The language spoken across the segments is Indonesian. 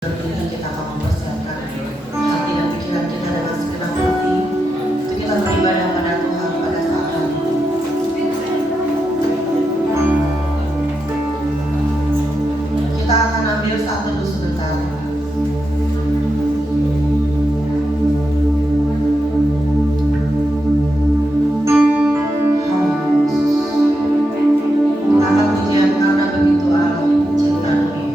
Tentunya kita akan mempersiapkan hati dan pikiran kita dengan segenap hati. Untuk kita beribadah pada Tuhan pada saat hari ini. Kita akan ambil saat teduh sebentar. Angkat pujian karena begitu Allah cinta dunia.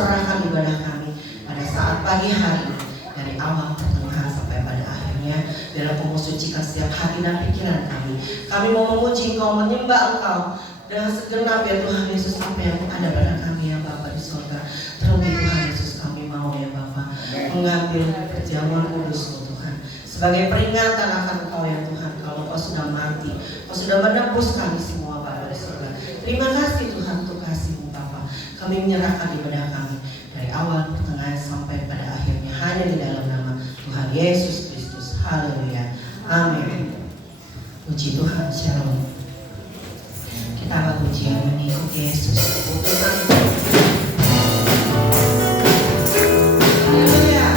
serahkan ibadah kami pada saat pagi hari ini, dari awal, pertengahan, sampai pada akhirnya. Biarlah Engkau mensucikan setiap hati dan pikiran kami. Kami mau memuji Engkau, menyembah Engkau dengan segenap ya Tuhan Yesus apa yang ada pada kami ya Bapa di surga. Terlebih Tuhan Yesus kami mau ya Bapa mengambil perjamuan kudus Tuhan sebagai peringatan akan Engkau ya Tuhan, kalau Engkau sudah mati, Engkau sudah menebus kami semua Bapa di surga. Terima kasih Tuhan untuk kasih-Mu Bapa. Kami menyerahkan ibadah kami dari awal, pertengahan, sampai pada akhirnya hanya di dalam nama Tuhan Yesus Kristus. Haleluya. Amin. Puji Tuhan. Shalom. Kita akan pujian mengikuti Yesus. Putusan. Haleluya.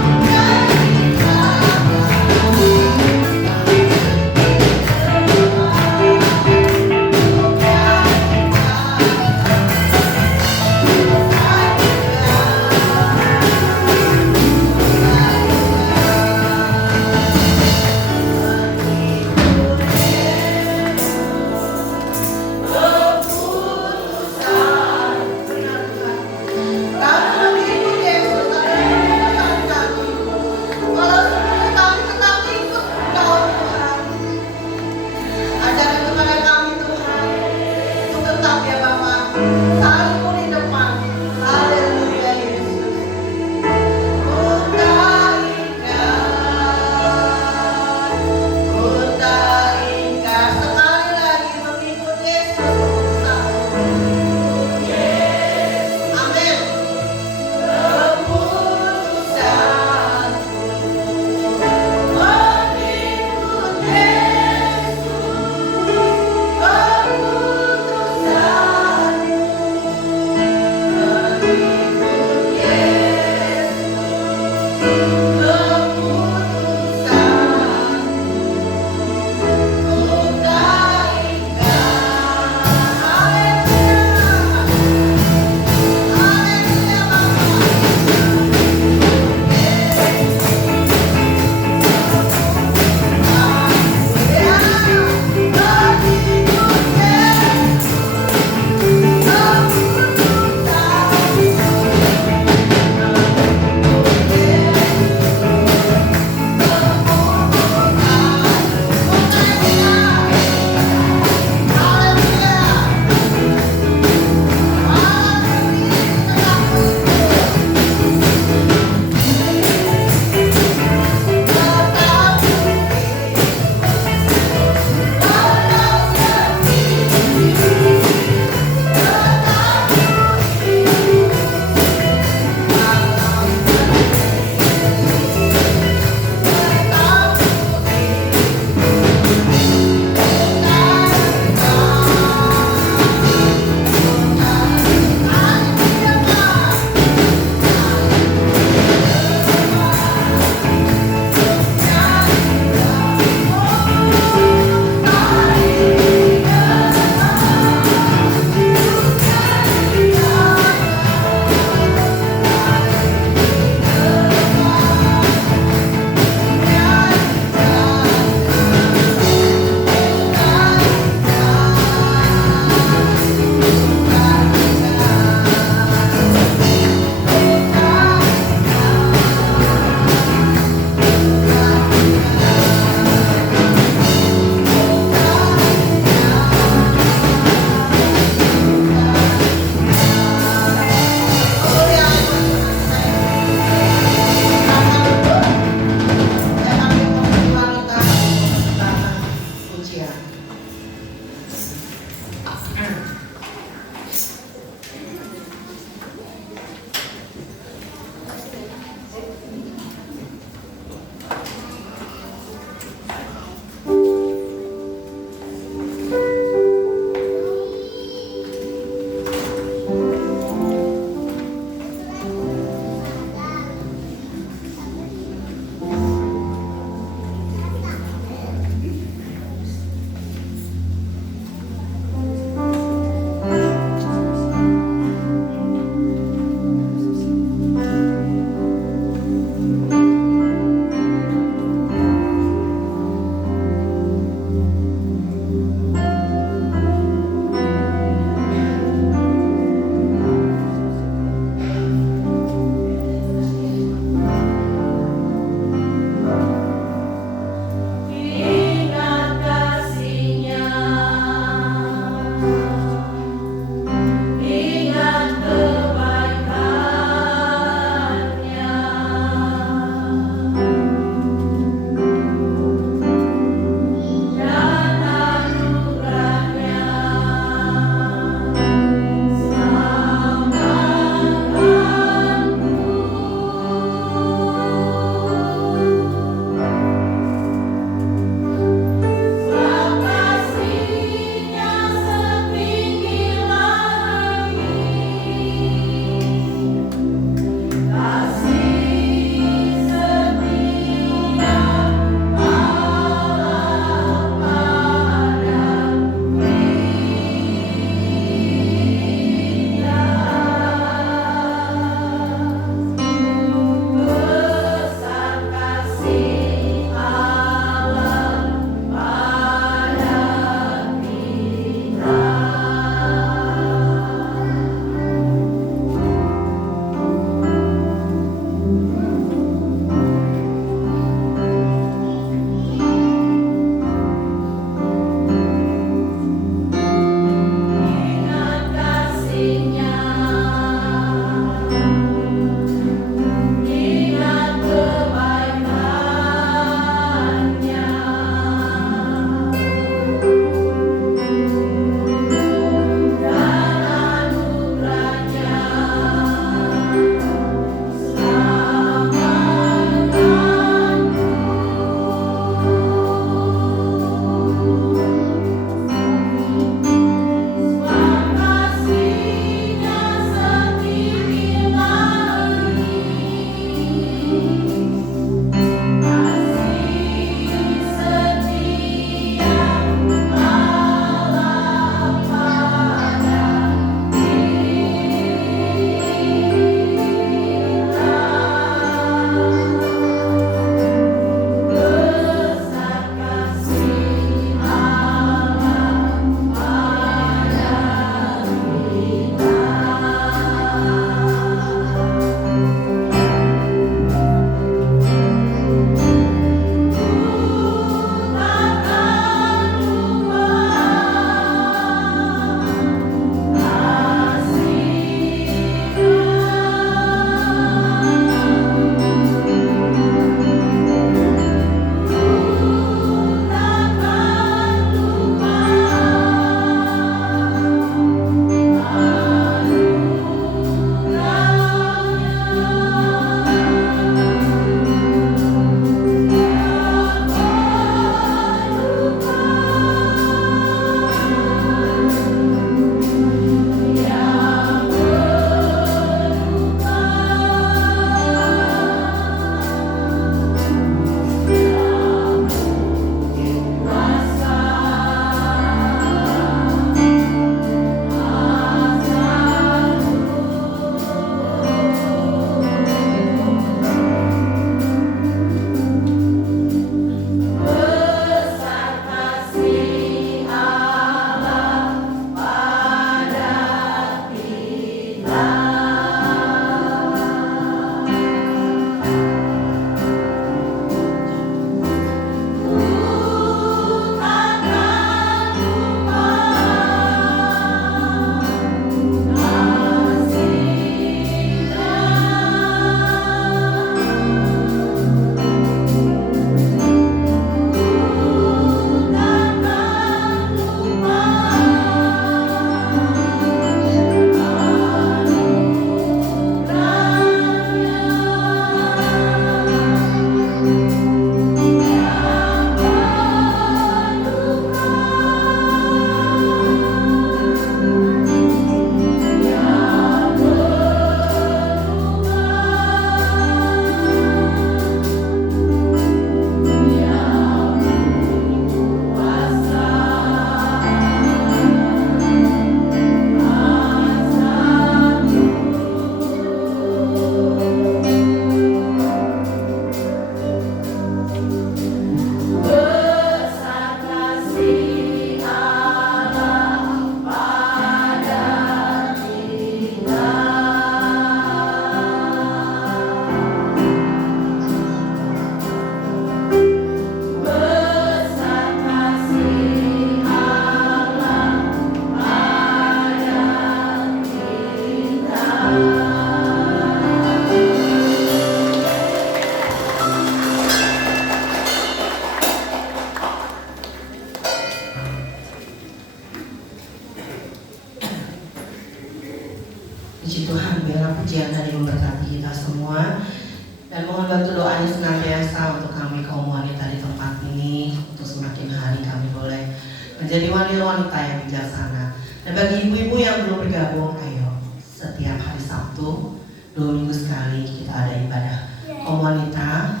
Mohon bantu doanya senantiasa untuk kami kaum wanita di tempat ini, untuk semakin hari kami boleh menjadi wanita-wanita yang bijaksana. Dan bagi ibu-ibu yang belum bergabung, ayo setiap hari Sabtu 2 minggu sekali kita ada ibadah kaum wanita,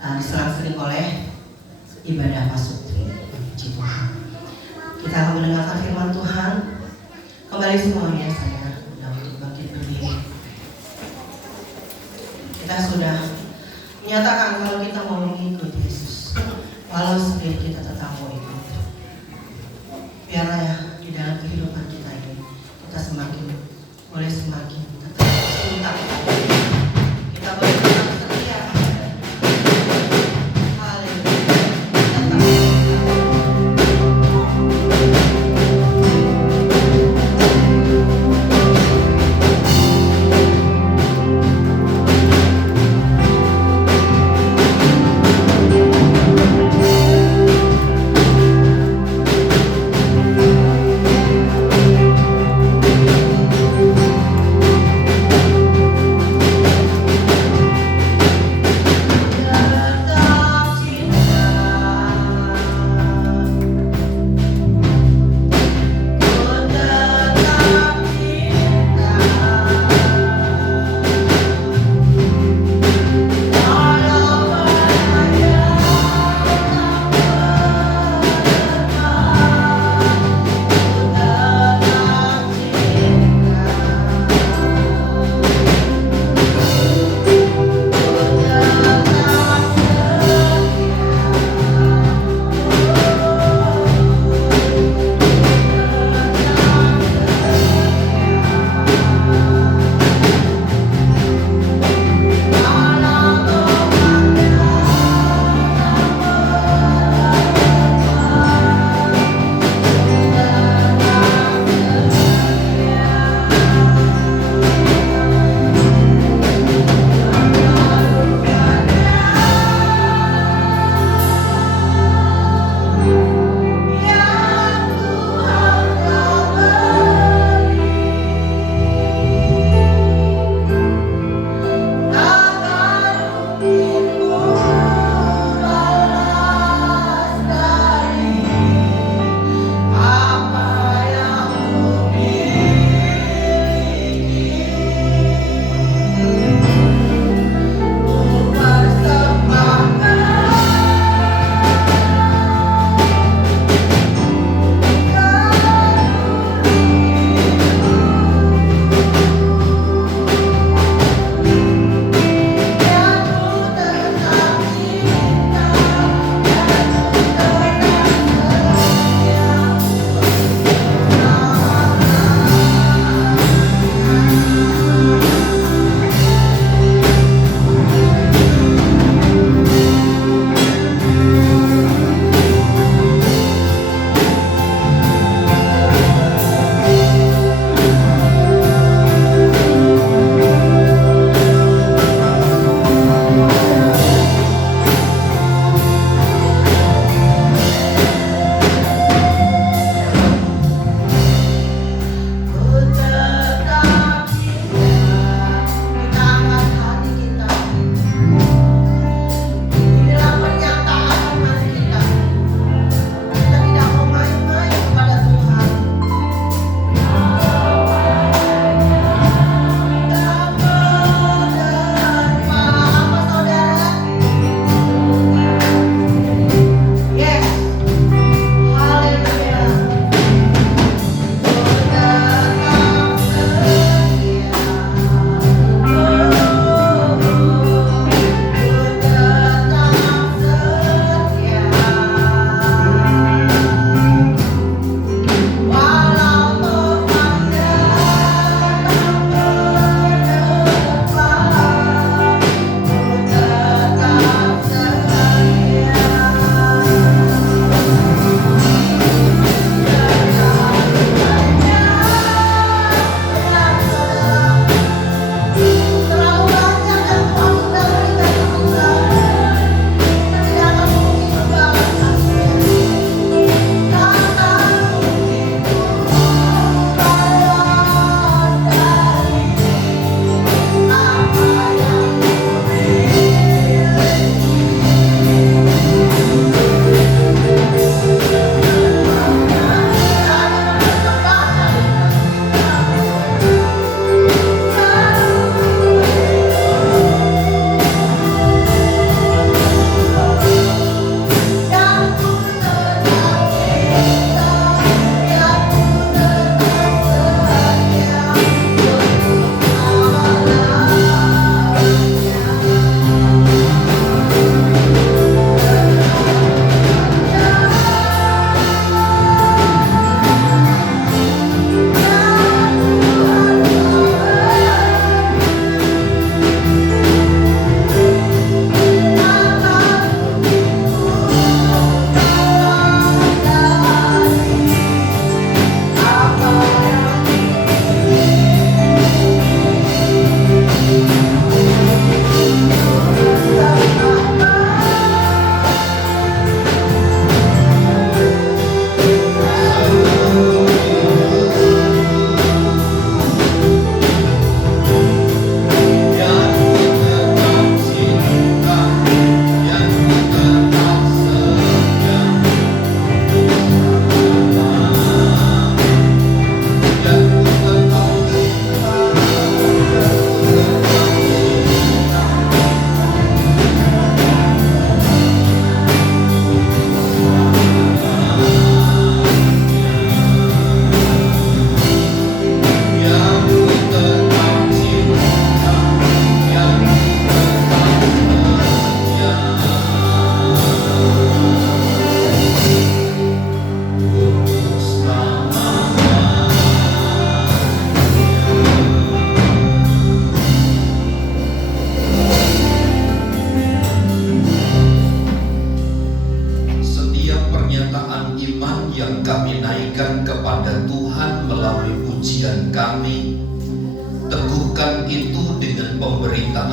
diselang-seling oleh ibadah pasutri. Puji Tuhan. Kita akan mendengarkan firman Tuhan. Kembali semuanya, saya sudah untuk bangkit berdiri. Kita sudah menyatakan kalau kita mau mengikut Yesus, walau sendiri kita tetap mau ikut. Biarlah ya di dalam kehidupan kita ini kita boleh semakin tetap cinta. Kita boleh tetap setia. Haleluya.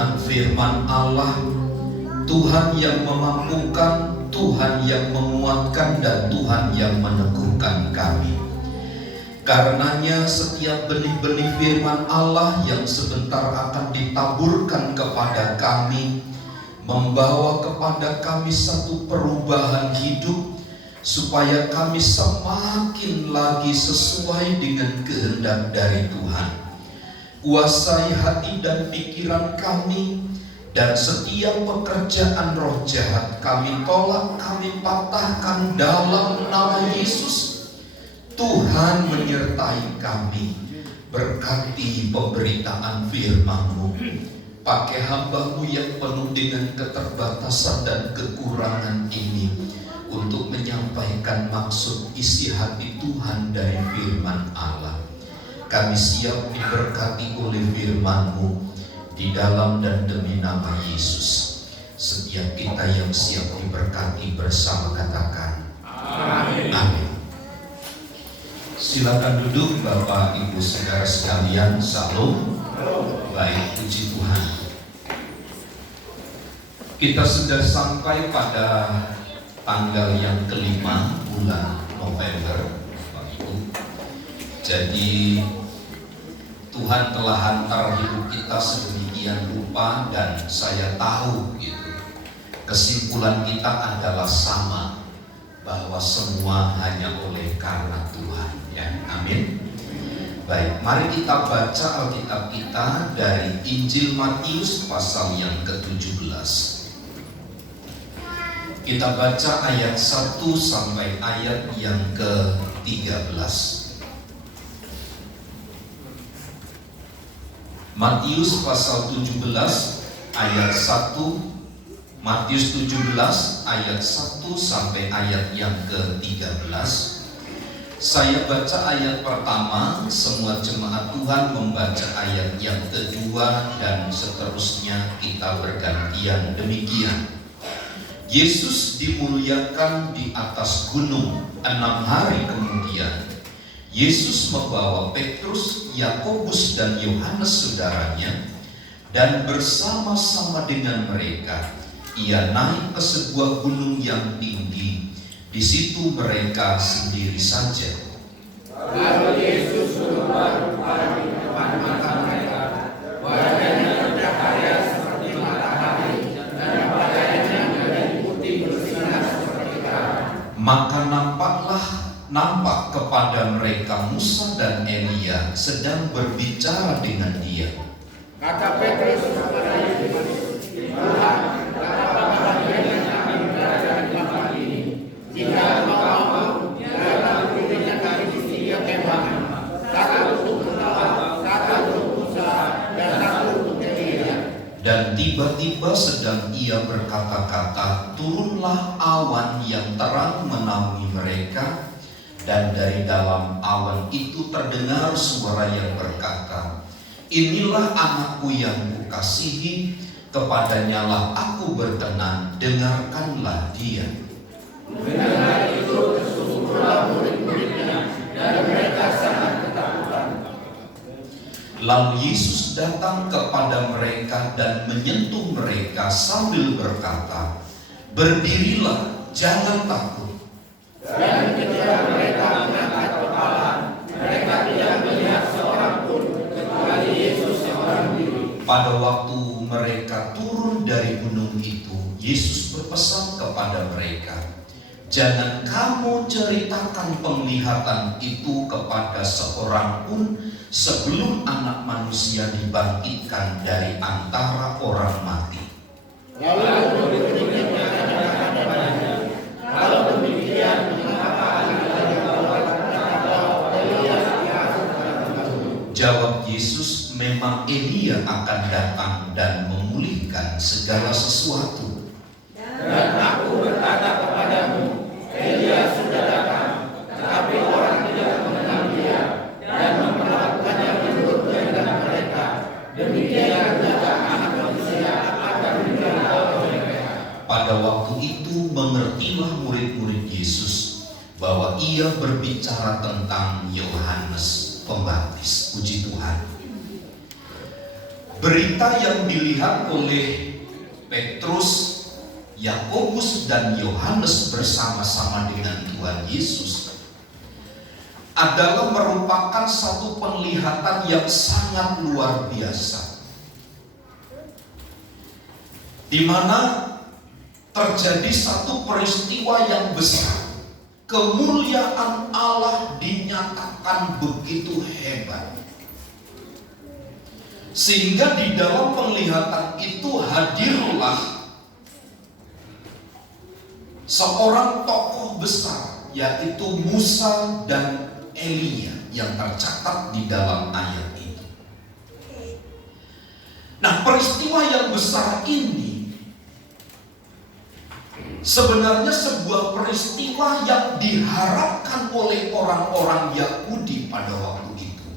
dengan firman Allah, Tuhan yang memampukan, Tuhan yang menguatkan, dan Tuhan yang meneguhkan kami. Karenanya setiap benih-benih firman Allah yang sebentar akan ditaburkan kepada kami, membawa kepada kami satu perubahan hidup, supaya kami semakin lagi sesuai dengan kehendak dari Tuhan. Kuasai hati dan pikiran kami, dan setiap pekerjaan roh jahat kami tolak, kami patahkan dalam nama Yesus. Tuhan menyertai kami, berkati pemberitaan firman-Mu. Pakai hamba-Mu yang penuh dengan keterbatasan dan kekurangan ini untuk menyampaikan maksud isi hati Tuhan dari firman Allah. Kami siap diberkati oleh firman-Mu di dalam dan demi nama Yesus. Setiap kita yang siap diberkati bersama katakan amin. Amin. Silakan duduk Bapak Ibu Saudara sekalian. Salam. Baik, puji Tuhan. Kita sudah sampai pada tanggal yang kelima bulan November, Bapak Ibu. Jadi Tuhan telah hantar hidup kita sedemikian rupa, dan saya tahu gitu, kesimpulan kita adalah sama, bahwa semua hanya oleh karena Tuhan, ya. Amin. Baik, mari kita baca Alkitab kita dari Injil Matius pasal yang ke-17. Kita baca ayat 1 sampai ayat yang ke-13. Matius pasal 17 ayat 1, Matius 17 ayat 1 sampai ayat yang ke-13. Saya baca ayat pertama, semua jemaat Tuhan membaca ayat yang kedua, dan seterusnya kita bergantian demikian. Yesus dimuliakan di atas gunung. 6 hari kemudian Yesus membawa Petrus, Yakobus, dan Yohanes saudaranya, dan bersama-sama dengan mereka Ia naik ke sebuah gunung yang tinggi. Di situ mereka sendiri saja. Lalu Yesus keluar di depan mata mereka. Wajahnya bercahaya seperti matahari, dan pakaiannya menjadi putih bersinar seperti terang. Maka nampak kepada mereka Musa dan Elia sedang berbicara dengan Dia. Kata Petrus kepada Yesus, Tuhan, apakah bagian kami berada di tempat ini? Jika Engkau mau, biarlah berdirinya kami di setiap kembangan. Satu untuk berdoa, satu untuk usaha, dan satu untuk Elia. Dan tiba-tiba sedang Ia berkata-kata, turunlah awan yang terang menaungi mereka, dan dari dalam awan itu terdengar suara yang berkata, inilah anakku yang kukasihi, kepadanya lah aku berkenan, dengarkanlah dia. Mendengar itu tersungkurlah murid-muridnya, dan mereka sangat ketakutan. Lalu Yesus datang kepada mereka dan menyentuh mereka sambil berkata, berdirilah, jangan takut. Dan ketika mereka mengangkat kepala, mereka tidak melihat seorang pun kecuali Yesus seorang diri. Pada waktu mereka turun dari gunung itu, Yesus berpesan kepada mereka, jangan kamu ceritakan penglihatan itu kepada seorang pun sebelum Anak Manusia dibangkitkan dari antara orang mati. Lalu murid-muridnya mengatakan kepadanya, kalau demikian, mengapa Anda dibawa Elia diasuh ke dalam gunung? Jawab Yesus, memang Elia akan datang dan memulihkan segala sesuatu. Dan aku berkata kepadamu, Elia sudah datang, tetapi orang tidak mengenal dia dan memperlakukannya menurut kehendak mereka. Demikian juga Anak Manusia akan diberitahu oleh mereka. Pada waktu itu mengertilah murid-murid Yesus bahwa Ia berbicara tentang Yohanes Pembaptis. Puji Tuhan. Berita yang dilihat oleh Petrus, Yakobus dan Yohanes bersama-sama dengan Tuhan Yesus adalah merupakan satu penglihatan yang sangat luar biasa, di mana terjadi satu peristiwa yang besar. Kemuliaan Allah dinyatakan begitu hebat, sehingga di dalam penglihatan itu hadirlah seorang tokoh besar, yaitu Musa dan Elia yang tercatat di dalam ayat itu. Nah, peristiwa yang besar ini sebenarnya sebuah peristiwa yang diharapkan oleh orang-orang Yahudi pada waktu itu.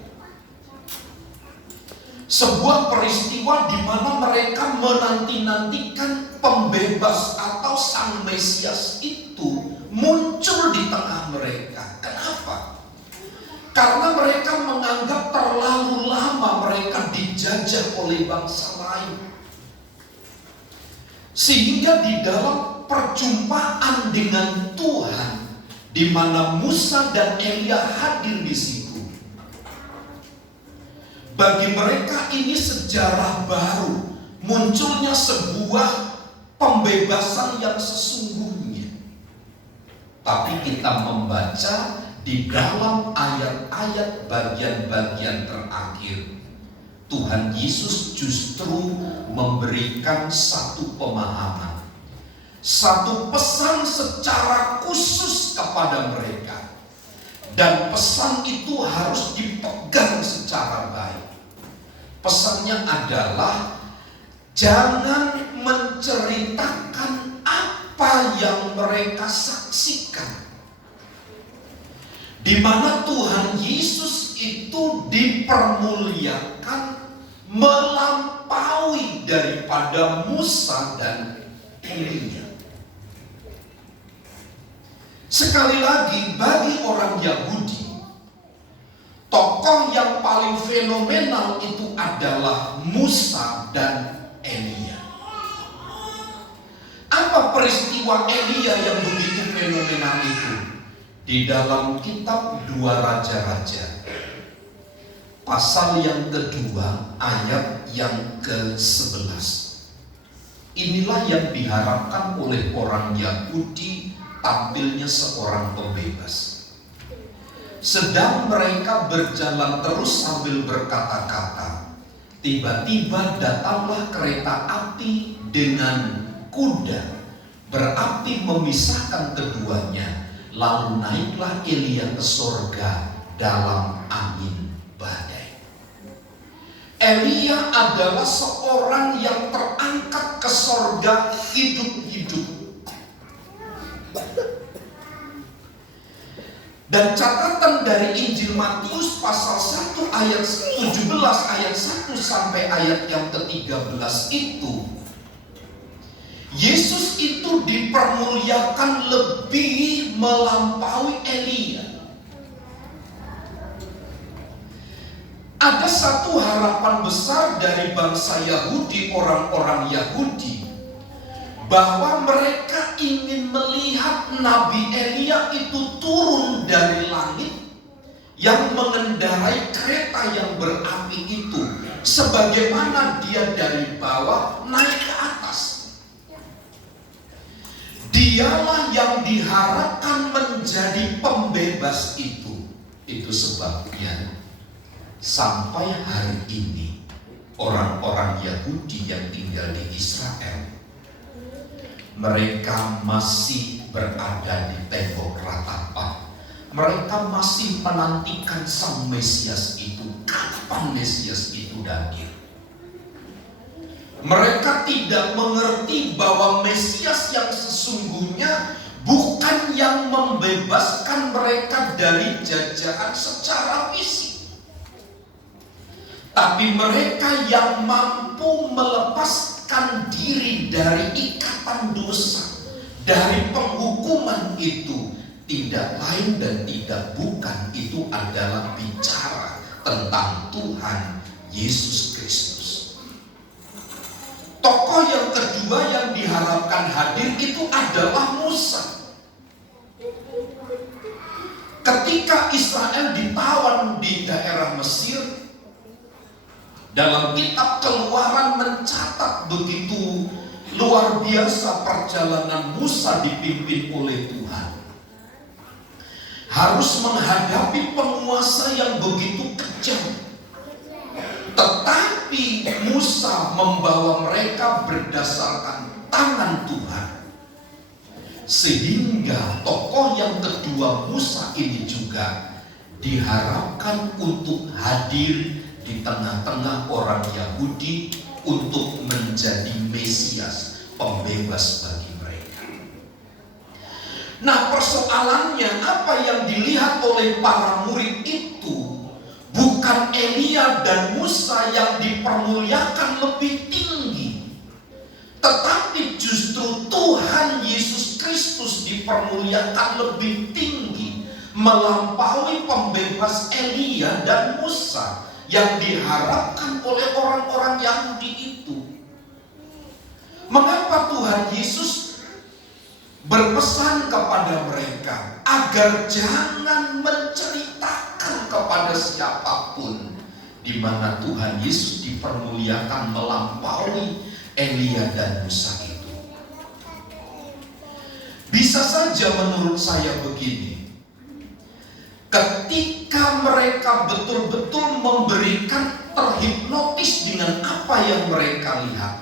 Sebuah peristiwa di mana mereka menanti-nantikan pembebas atau Sang Mesias itu muncul di tengah mereka. Kenapa? Karena mereka menganggap terlalu lama mereka dijajah oleh bangsa lain. Sehingga di dalam perjumpaan dengan Tuhan, di mana Musa dan Elia hadir di situ, bagi mereka ini sejarah baru, munculnya sebuah pembebasan yang sesungguhnya. Tapi kita membaca di dalam ayat-ayat bagian-bagian terakhir, Tuhan Yesus justru memberikan satu pemahaman, satu pesan secara khusus kepada mereka, dan pesan itu harus dipegang secara baik. Pesannya adalah jangan menceritakan apa yang mereka saksikan, di mana Tuhan Yesus itu dipermuliakan melampaui daripada Musa dan Elia. Sekali lagi, bagi orang Yahudi, tokoh yang paling fenomenal itu adalah Musa dan Elia. Apa peristiwa Elia yang begitu fenomenal itu? Di dalam kitab 2 Raja-Raja, pasal yang kedua, ayat yang ke-11. Inilah yang diharapkan oleh orang Yahudi, tampilnya seorang pembebas. Sedang mereka berjalan terus sambil berkata-kata, tiba-tiba datanglah kereta api dengan kuda berapi memisahkan keduanya. Lalu naiklah Elia ke sorga dalam angin badai. Elia adalah seorang yang terangkat ke sorga hidup-hidup. Dan catatan dari Injil Matius pasal 1 ayat 17 ayat 1 sampai ayat yang ke-13 itu, Yesus itu dipermuliakan lebih melampaui Elia. Ada satu harapan besar dari bangsa Yahudi, orang-orang Yahudi, bahwa mereka ingin melihat Nabi Elia itu turun dari langit yang mengendarai kereta yang berapi itu, sebagaimana dia dari bawah naik ke atas. Dialah yang diharapkan menjadi pembebas itu. Itu sebabnya sampai hari ini orang-orang Yahudi yang tinggal di Israel, mereka masih berada di tembok ratapan. Mereka masih menantikan Sang Mesias itu. Kapan Mesias itu datang? Mereka tidak mengerti bahwa Mesias yang sesungguhnya bukan yang membebaskan mereka dari jajahan secara fisik, tapi mereka yang mampu melepaskan diri dari ikatan dosa, dari penghukuman itu. Tidak lain dan tidak bukan, itu adalah bicara tentang Tuhan Yesus Kristus. Tokoh yang kedua yang diharapkan hadir itu adalah Musa. Ketika Israel ditawan di daerah Mesir, dalam kitab Keluaran mencatat begitu luar biasa perjalanan Musa dipimpin oleh Tuhan. Harus menghadapi penguasa yang begitu kejam. Tetapi Musa membawa mereka berdasarkan tangan Tuhan. Sehingga tokoh yang kedua Musa ini juga diharapkan untuk hadir di tengah-tengah orang Yahudi untuk menjadi Mesias, pembebas bagi mereka. Nah, persoalannya apa yang dilihat oleh para murid itu bukan Elia dan Musa yang dipermuliakan lebih tinggi, tetapi justru Tuhan Yesus Kristus dipermuliakan lebih tinggi, melampaui pembebas Elia dan Musa yang diharapkan oleh orang-orang Yahudi itu. Mengapa Tuhan Yesus berpesan kepada mereka agar jangan menceritakan kepada siapapun di mana Tuhan Yesus dipermuliakan melampaui Elia dan Musa itu? Bisa saja menurut saya begini, ketika mereka betul-betul memberikan terhipnotis dengan apa yang mereka lihat,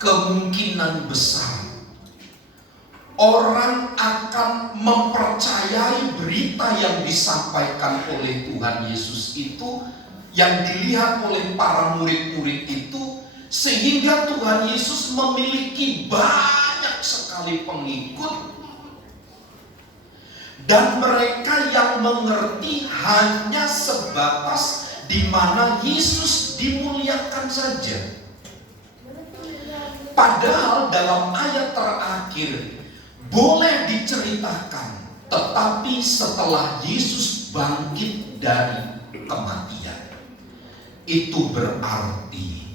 kemungkinan besar orang akan mempercayai berita yang disampaikan oleh Tuhan Yesus itu, yang dilihat oleh para murid-murid itu, sehingga Tuhan Yesus memiliki banyak sekali pengikut. Dan mereka yang mengerti hanya sebatas di mana Yesus dimuliakan saja. Padahal dalam ayat terakhir boleh diceritakan, tetapi setelah Yesus bangkit dari kematian, itu berarti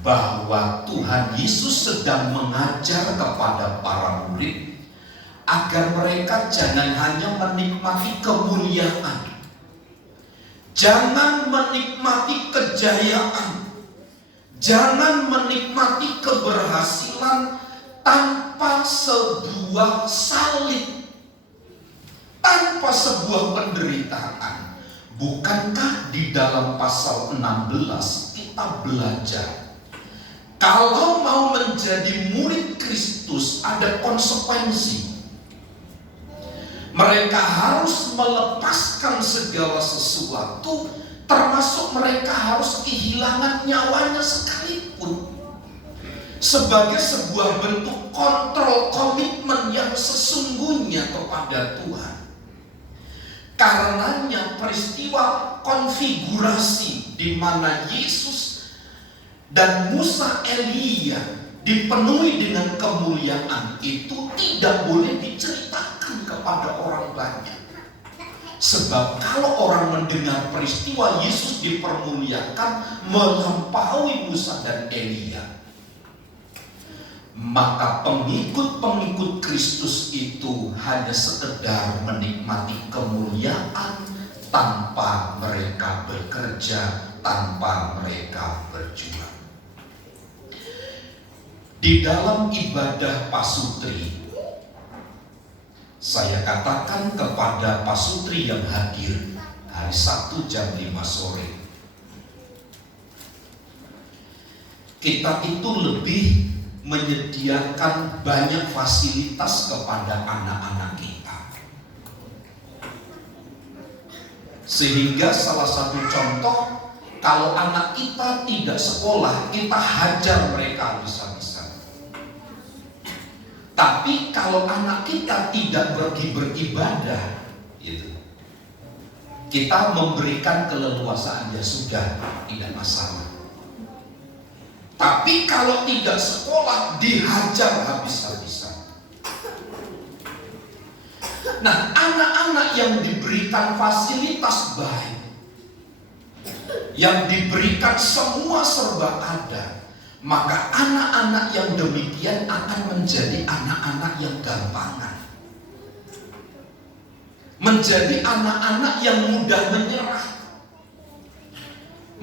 bahwa Tuhan Yesus sedang mengajar kepada para murid agar mereka jangan hanya menikmati kemuliaan, jangan menikmati kejayaan, jangan menikmati keberhasilan tanpa sebuah salib, tanpa sebuah penderitaan. Bukankah di dalam pasal 16 kita belajar, kalau mau menjadi murid Kristus ada konsekuensi. Mereka harus melepaskan segala sesuatu, termasuk mereka harus kehilangan nyawanya sekalipun, sebagai sebuah bentuk kontrol komitmen yang sesungguhnya kepada Tuhan. Karenanya peristiwa konfigurasi di mana Yesus dan Musa Elia dipenuhi dengan kemuliaan itu tidak boleh diceritakan kepada orang banyak. Sebab kalau orang mendengar peristiwa Yesus dipermuliakan melampaui Musa dan Elia, maka pengikut-pengikut Kristus itu hanya sekedar menikmati kemuliaan tanpa mereka bekerja, tanpa mereka berjuang. Di dalam ibadah pasutri, saya katakan kepada pasutri yang hadir hari Sabtu jam 5 sore, kita itu lebih menyediakan banyak fasilitas kepada anak-anak kita. Sehingga salah satu contoh, kalau anak kita tidak sekolah, kita hajar mereka habis-habisan. Tapi kalau anak kita tidak pergi beribadah, kita memberikan keleluasaan, ya sudah, tidak masalah. Tapi kalau tidak sekolah, dihajar habis-habisan. Nah, anak-anak yang diberikan fasilitas baik, yang diberikan semua serba ada, maka anak-anak yang demikian akan menjadi anak-anak yang gampangan, menjadi anak-anak yang mudah menyerah,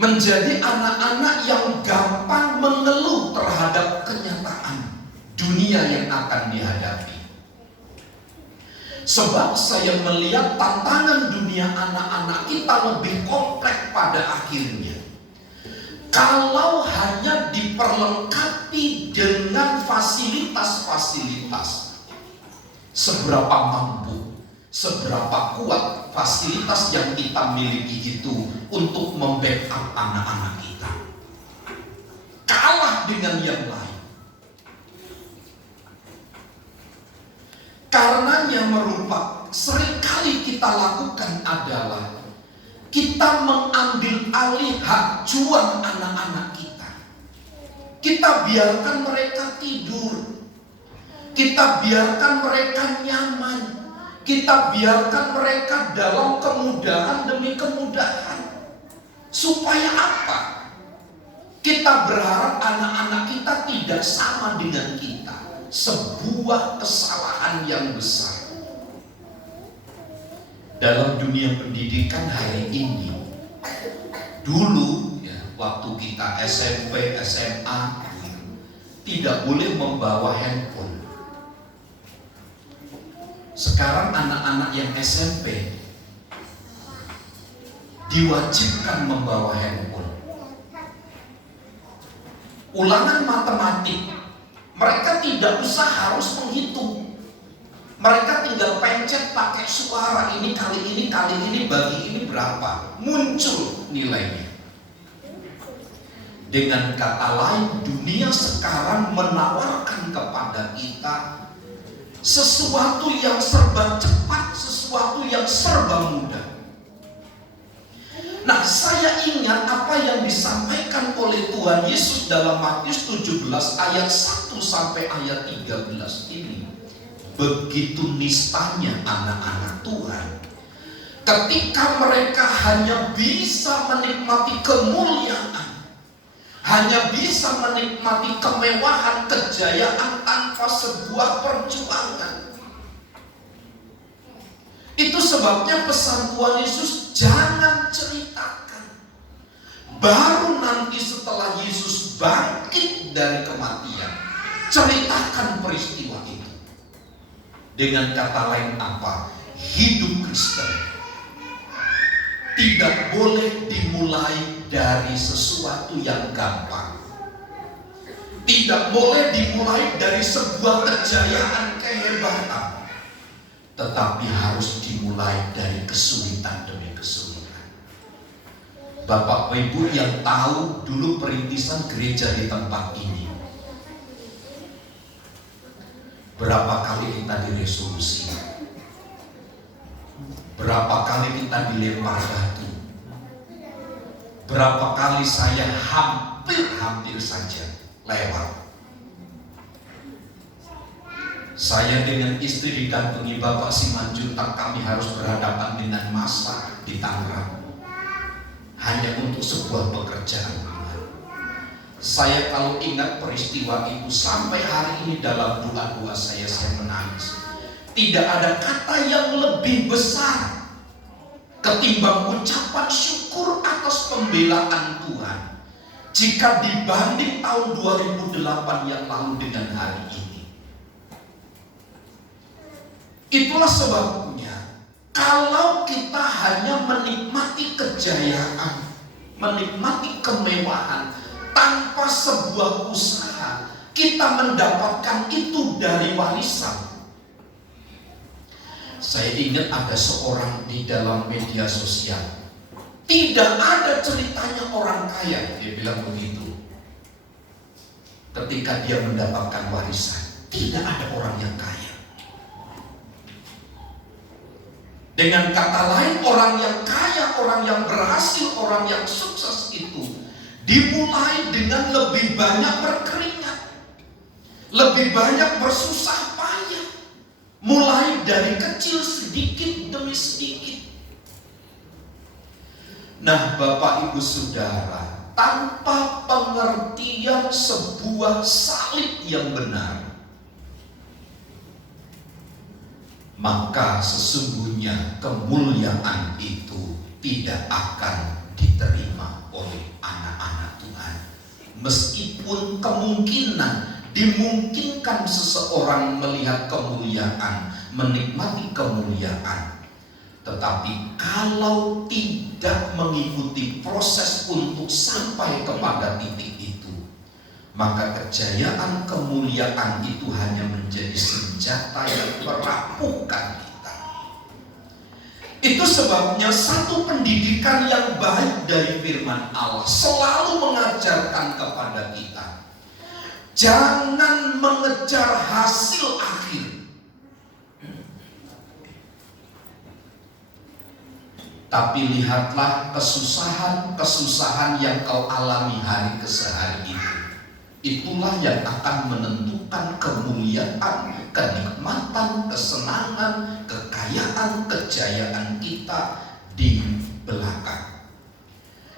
menjadi anak-anak yang gampang mengeluh terhadap kenyataan dunia yang akan dihadapi. Sebab saya melihat tantangan dunia anak-anak kita lebih kompleks pada akhirnya. Kalau hanya diperlengkapi dengan fasilitas-fasilitas, seberapa mampu, seberapa kuat fasilitas yang kita miliki itu untuk membackup anak-anak kita, kalah dengan yang lain. Karenanya seringkali kita lakukan adalah kita mengambil alih hak juang anak-anak kita. Kita biarkan mereka tidur, kita biarkan mereka nyaman, kita biarkan mereka dalam kemudahan demi kemudahan. Supaya apa? Kita berharap anak-anak kita tidak sama dengan kita. Sebuah kesalahan yang besar. Dalam dunia pendidikan hari ini, dulu ya, waktu kita SMP, SMA, tidak boleh membawa handphone. Sekarang anak-anak yang SMP diwajibkan membawa handphone. Ulangan matematik, mereka tidak usah harus menghitung. Mereka tinggal pencet pakai suara, ini kali ini bagi ini berapa, muncul nilainya. Dengan kata lain, dunia sekarang menawarkan kepada kita sesuatu yang serba cepat, sesuatu yang serba mudah. Nah, saya ingat apa yang disampaikan oleh Tuhan Yesus dalam Matius 17 ayat 1 sampai ayat 13 ini. Begitu nistanya anak-anak Tuhan, ketika mereka hanya bisa menikmati kemuliaan, hanya bisa menikmati kemewahan, kejayaan tanpa sebuah perjuangan. Itu sebabnya pesan Tuhan Yesus, jangan ceritakan. Baru nanti setelah Yesus bangkit dari kematian, ceritakan peristiwa itu. Dengan kata lain apa? Hidup Kristen tidak boleh dimulai dari sesuatu yang gampang. Tidak boleh dimulai dari sebuah kejayaan, kehebatan. Tetapi harus dimulai dari kesulitan demi kesulitan. Bapak Ibu yang tahu dulu perintisan gereja di tempat ini, berapa kali kita diresolusi, berapa kali kita dilempar batu, berapa kali saya hampir saja lewat. Saya dengan istri didampingi Bapak Simanjuntak, kami harus berhadapan dengan masa di Tangerang hanya untuk sebuah pekerjaan. Saya kalau ingat peristiwa itu sampai hari ini dalam doa-doa saya menangis. Tidak ada kata yang lebih besar ketimbang ucapan syukur atas pembelaan Tuhan jika dibanding tahun 2008 yang lalu dengan hari ini. Itulah sebabnya kalau kita hanya menikmati kejayaan, menikmati kemewahan tanpa sebuah usaha, kita mendapatkan itu dari warisan. Saya ingat ada seorang di dalam media sosial, tidak ada ceritanya orang kaya, dia bilang begitu. Ketika dia mendapatkan warisan, tidak ada orang yang kaya. Dengan kata lain, orang yang kaya, orang yang berhasil, orang yang sukses itu dimulai dengan lebih banyak berkeringat, lebih banyak bersusah payah, mulai dari kecil sedikit demi sedikit. Nah, Bapak Ibu Saudara, tanpa pengertian sebuah salib yang benar, maka sesungguhnya kemuliaan itu tidak akan diterima oleh anak-anak Tuhan. Meskipun dimungkinkan seseorang melihat kemuliaan, menikmati kemuliaan, tetapi kalau tidak mengikuti proses untuk sampai kepada titik itu, maka kejayaan kemuliaan itu hanya menjadi senjata yang merapuhkan kita. Itu sebabnya satu pendidikan yang baik dari firman Allah selalu mengajarkan kepada kita, jangan mengejar hasil akhir, tapi lihatlah kesusahan yang kau alami hari ke hari itu. Itulah yang akan menentukan kemuliaan, kenikmatan, kesenangan, kekayaan, kejayaan kita di belakang.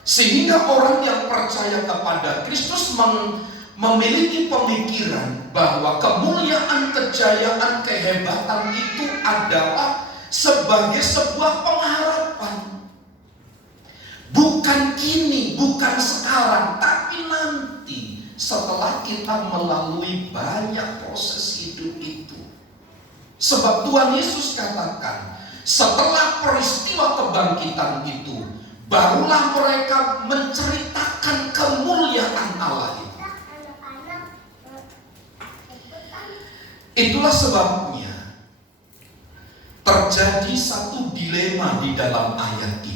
Sehingga orang yang percaya kepada Kristus memiliki pemikiran bahwa kemuliaan, kejayaan, kehebatan itu adalah sebagai sebuah pengharapan. Bukan kini, bukan sekarang, tapi nanti setelah kita melalui banyak proses hidup itu. Sebab Tuhan Yesus katakan, setelah peristiwa kebangkitan itu, barulah mereka menceritakan kemuliaan Allah itu. Itulah sebabnya terjadi satu dilema di dalam ayat ini.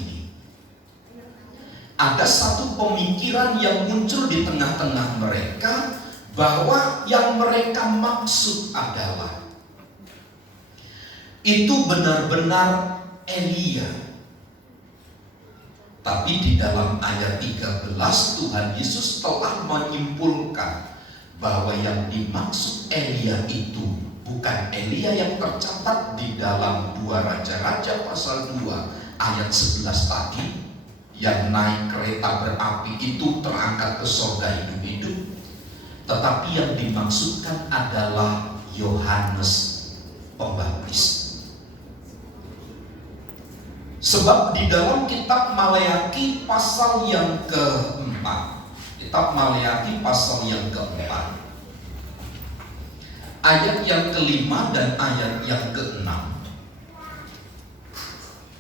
Ada satu pemikiran yang muncul di tengah-tengah mereka, bahwa yang mereka maksud adalah itu benar-benar Elia. Tapi di dalam ayat 13 Tuhan Yesus telah menyimpulkan bahwa yang dimaksud Elia itu bukan Elia yang tercatat di dalam 2 Raja-Raja pasal 2 ayat 11 tadi, yang naik kereta berapi itu terangkat ke surga hidup-hidup, tetapi yang dimaksudkan adalah Yohanes Pembaptis. Sebab di dalam kitab Maleakhi pasal yang keempat, kitab Maleakhi pasal yang keempat, ayat yang kelima dan ayat yang keenam,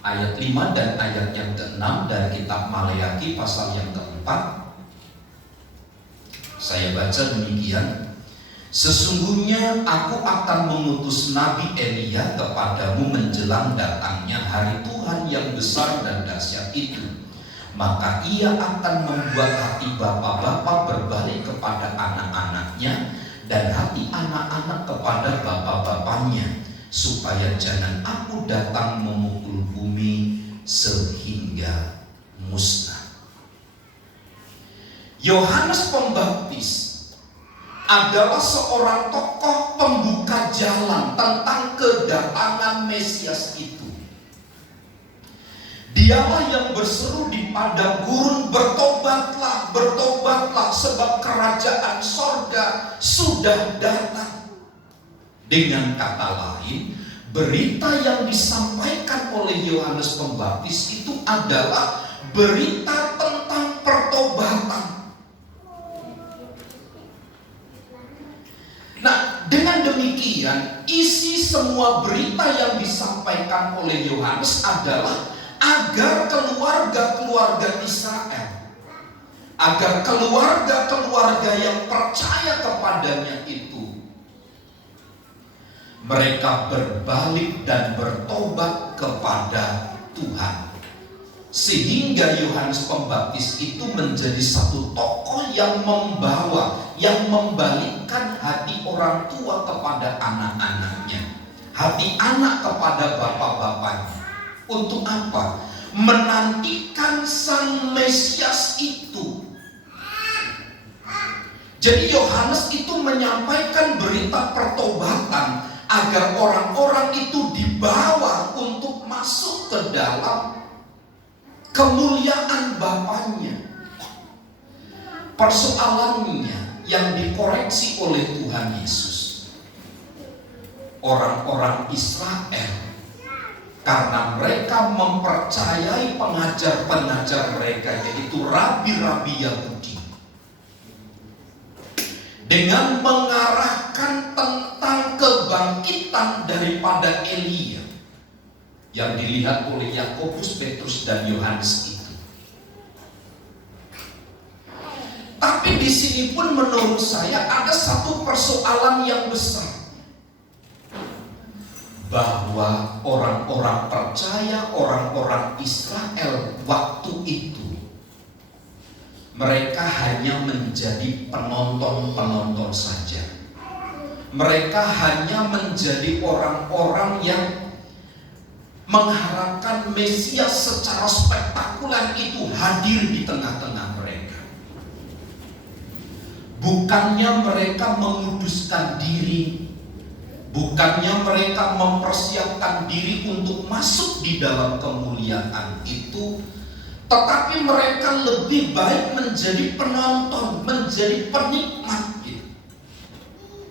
ayat 5 dan ayat yang ke-6 dari kitab Maleakhi pasal yang keempat. Saya baca demikian. Sesungguhnya aku akan mengutus Nabi Elia kepadamu menjelang datangnya hari Tuhan yang besar dan dahsyat itu. Maka ia akan membuat hati bapak-bapak berbalik kepada anak-anaknya, dan hati anak-anak kepada bapak-bapaknya, supaya jangan aku datang memukul bumi sehingga musnah. Yohanes Pembaptis adalah seorang tokoh pembuka jalan tentang kedatangan Mesias itu. Dialah yang berseru di padang gurun, bertobatlah, bertobatlah, sebab kerajaan sorga sudah datang. Dengan kata lain, berita yang disampaikan oleh Yohanes Pembaptis itu adalah berita tentang pertobatan. Nah, dengan demikian, isi semua berita yang disampaikan oleh Yohanes adalah agar keluarga-keluarga Israel, agar keluarga-keluarga yang percaya kepadanya itu, mereka berbalik dan bertobat kepada Tuhan. Sehingga Yohanes Pembaptis itu menjadi satu tokoh yang membalikkan hati orang tua kepada anak-anaknya, hati anak kepada bapak-bapaknya. Untuk apa? Menantikan Sang Mesias itu. Jadi Yohanes itu menyampaikan berita pertobatan agar orang-orang itu dibawa untuk masuk ke dalam kemuliaan Bapaknya. Persoalannya yang dikoreksi oleh Tuhan Yesus, orang-orang Israel, karena mereka mempercayai pengajar-pengajar mereka, yaitu rabi-rabi Yahudi, dengan mengarahkan tentang kebangkitan daripada Elia yang dilihat oleh Yakobus, Petrus, dan Yohanes itu. Tapi di sini pun menurut saya ada satu persoalan yang besar, bahwa orang-orang percaya, orang-orang Israel waktu itu, mereka hanya menjadi penonton-penonton saja. Mereka hanya menjadi orang-orang yang mengharapkan Mesias secara spektakuler itu hadir di tengah-tengah mereka. Bukannya mereka menguduskan diri, bukannya mereka mempersiapkan diri untuk masuk di dalam kemuliaan itu, tetapi mereka lebih baik menjadi penonton, menjadi penikmat.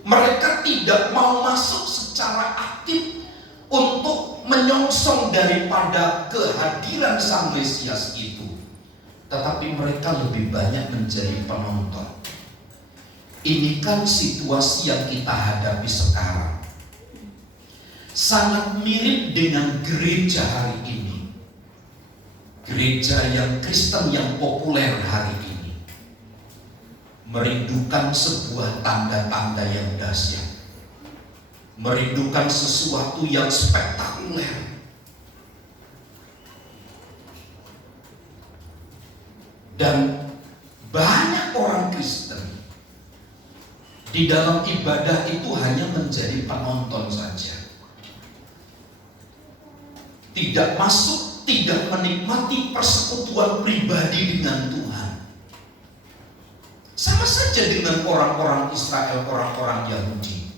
Mereka tidak mau masuk secara aktif untuk menyongsong daripada kehadiran Sang Mesias itu, tetapi mereka lebih banyak menjadi penonton. Ini kan situasi yang kita hadapi sekarang. Sangat mirip dengan gereja hari ini. Gereja yang Kristen yang populer hari ini merindukan sebuah tanda-tanda yang dahsyat, merindukan sesuatu yang spektakuler. Dan banyak orang Kristen di dalam ibadah itu hanya menjadi penonton saja, tidak masuk, tidak menikmati persekutuan pribadi dengan Tuhan. Sama saja dengan orang-orang Israel, orang-orang Yahudi,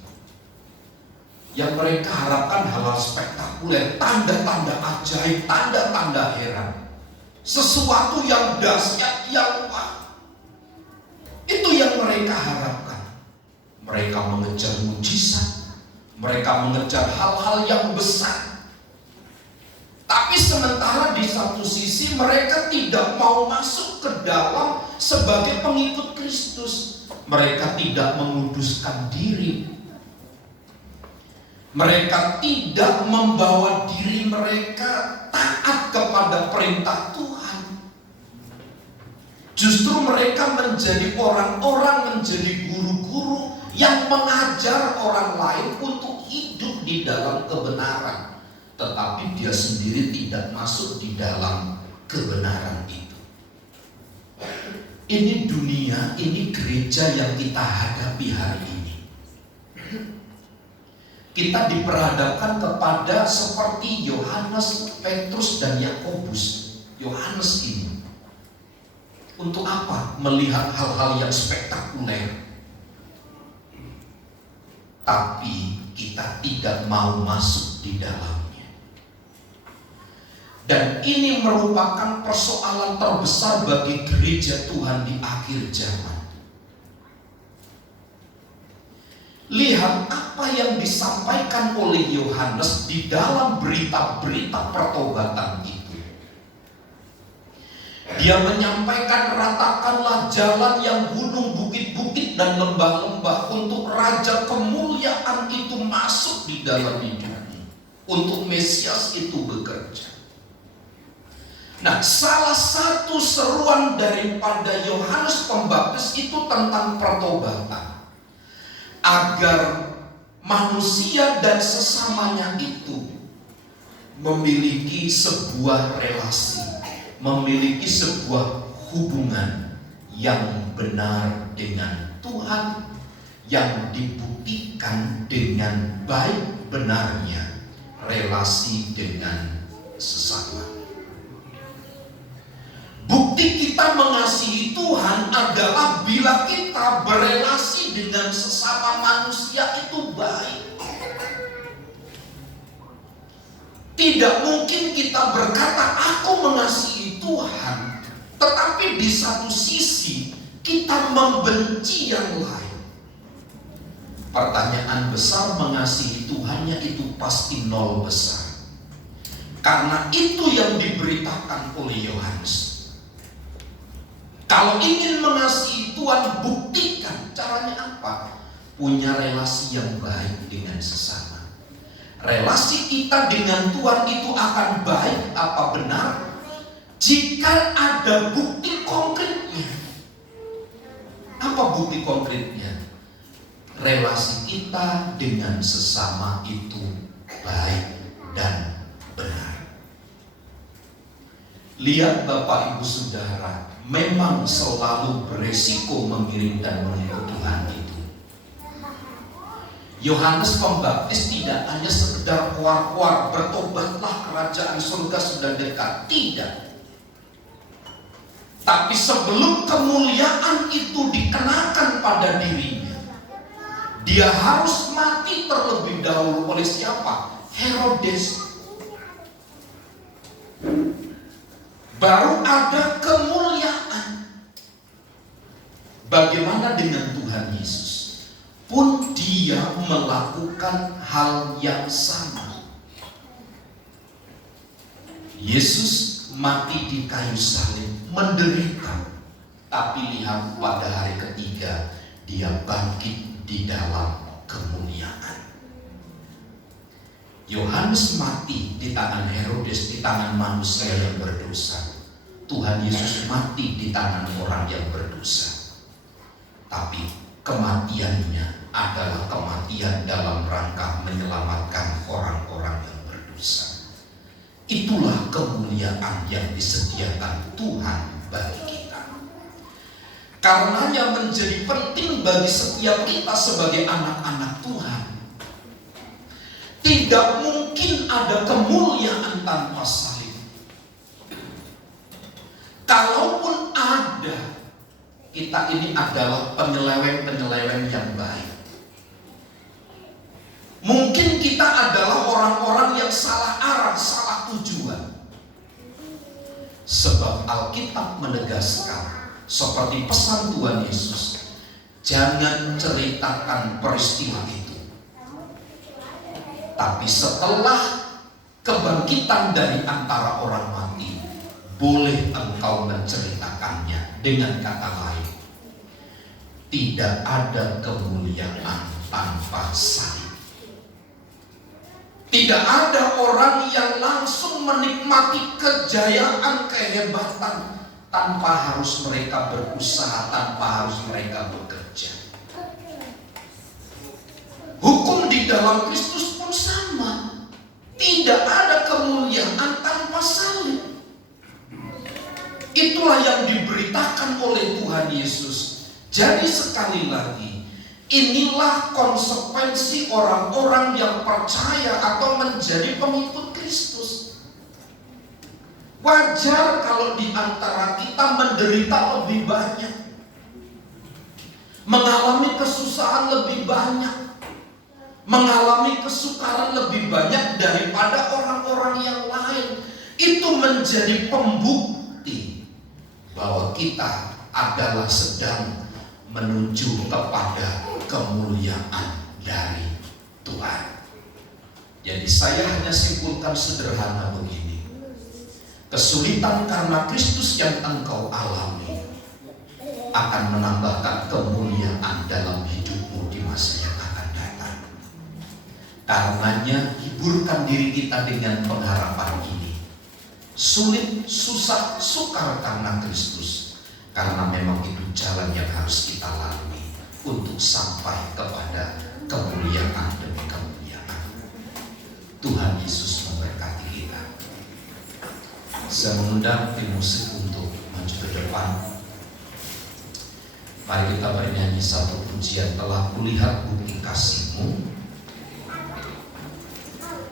yang mereka harapkan hal-hal spektakuler, tanda-tanda ajaib, tanda-tanda heran, sesuatu yang dahsyat, yang wah. Itu yang mereka harapkan. Mereka mengejar mujizat, mereka mengejar hal-hal yang besar. Tapi sementara di satu sisi mereka tidak mau masuk ke dalam sebagai pengikut Kristus. Mereka tidak menguduskan diri. Mereka tidak membawa diri mereka taat kepada perintah Tuhan. Justru mereka menjadi orang-orang, menjadi guru-guru yang mengajar orang lain untuk hidup di dalam kebenaran, tetapi dia sendiri tidak masuk di dalam kebenaran itu. Ini dunia, ini gereja yang kita hadapi hari ini. Kita diperhadapkan kepada seperti Yohanes, Petrus, dan Yakobus. Yohanes ini untuk apa? Melihat hal-hal yang spektakuler. Tapi kita tidak mau masuk di dalamnya. Dan ini merupakan persoalan terbesar bagi gereja Tuhan di akhir zaman. Lihat apa yang disampaikan oleh Yohanes di dalam berita-berita pertobatan itu. Dia menyampaikan, ratakanlah jalan yang gunung, bukit-bukit, dan lembah-lembah untuk Raja kemuliaan itu masuk di dalam hidupnya, untuk Mesias itu bekerja. Nah, salah satu seruan daripada Yohanes Pembaptis itu tentang pertobatan, agar manusia dan sesamanya itu memiliki sebuah relasi, memiliki sebuah hubungan yang benar dengan Tuhan, yang dibuktikan dengan baik benarnya relasi dengan sesama. Bukti kita mengasihi Tuhan adalah bila kita berelasi dengan sesama manusia itu baik. Tidak mungkin kita berkata aku mengasihi Tuhan, tetapi di satu sisi kita membenci yang lain. Pertanyaan besar, mengasihi Tuhannya itu pasti nol besar. Karena itu yang diberitakan oleh Yohanes. Kalau ingin mengasihi Tuhan, buktikan. Caranya apa? Punya relasi yang baik dengan sesama. Relasi kita dengan Tuhan itu akan baik apa benar jika ada bukti konkretnya. Apa bukti konkretnya? Relasi kita dengan sesama itu baik dan benar. Lihat Bapak Ibu Saudara, memang selalu beresiko mengiring dan mengikut Tuhan itu. Yohanes Pembaptis tidak hanya sekedar kuar-kuar, bertobatlah kerajaan surga sudah dekat. Tidak. Tapi sebelum kemuliaan itu dikenakan pada dirinya, dia harus mati terlebih dahulu oleh siapa? Herodes. Baru ada kemuliaan. Bagaimana dengan Tuhan Yesus? Pun dia melakukan hal yang sama. Yesus mati di kayu salib, menderita. Tapi lihat pada hari ketiga, dia bangkit di dalam kemuliaan. Yohanes mati di tangan Herodes, di tangan manusia yang berdosa. Tuhan Yesus mati di tangan orang yang berdosa. Tapi kematiannya adalah kematian dalam rangka menyelamatkan orang-orang yang berdosa. Itulah kemuliaan yang disediakan Tuhan bagi kita. Karenanya menjadi penting bagi setiap kita sebagai anak-anak Tuhan. Tidak mungkin ada kemuliaan tanpa salib. Kalaupun ada, kita ini adalah penyeleweng-penyeleweng yang baik. Mungkin kita adalah orang-orang yang salah arah, salah tujuan. Sebab Alkitab menegaskan, seperti pesan Tuhan Yesus, jangan ceritakan peristiwa itu. Tapi setelah kebangkitan dari antara orang mati, boleh engkau menceritakannya. Dengan kata lain, tidak ada kemuliaan tanpa salib. Tidak ada orang yang langsung menikmati kejayaan, kehebatan tanpa harus mereka berusaha, tanpa harus mereka bekerja. Hukum di dalam Kristus pun sama. Tidak ada kemuliaan tanpa salib. Itulah yang diberitakan oleh Tuhan Yesus. Jadi sekali lagi, inilah konsekuensi orang-orang yang percaya atau menjadi pengikut Kristus. Wajar kalau di antara kita menderita lebih banyak, mengalami kesusahan lebih banyak, mengalami kesukaran lebih banyak daripada orang-orang yang lain. Itu menjadi pembukti bahwa kita adalah sedang menuju kepada kemuliaan dari Tuhan. Jadi saya hanya simpulkan sederhana begini. Kesulitan karena Kristus yang engkau alami akan menambahkan kemuliaan dalam hidupmu di masa yang akan datang. Karenanya hiburkan diri kita dengan pengharapan ini. Sulit, susah, sukar karena Kristus. Karena memang itu jalan yang harus kita lalui untuk sampai kepada kemuliaan demi kemuliaan. Tuhan Yesus memberkati kita. Saya mengundang tim musik untuk maju ke depan. Mari kita bernyanyi satu pujian, telah kulihat bukti kasih-Mu.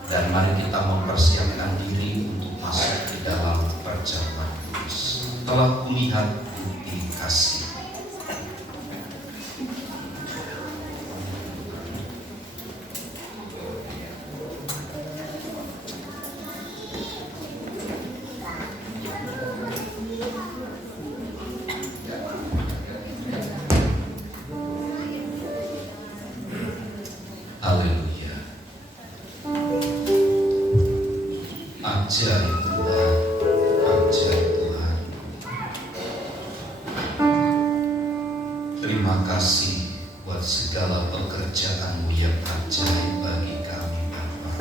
Dan mari kita mempersiapkan diri untuk masuk di dalam perjamuan kudus. Telah kulihat bukti kasih. Ajaib Tuhan, ajaib Tuhan. Terima kasih buat segala pekerjaan-Mu yang ajaib bagi kami, Bapa.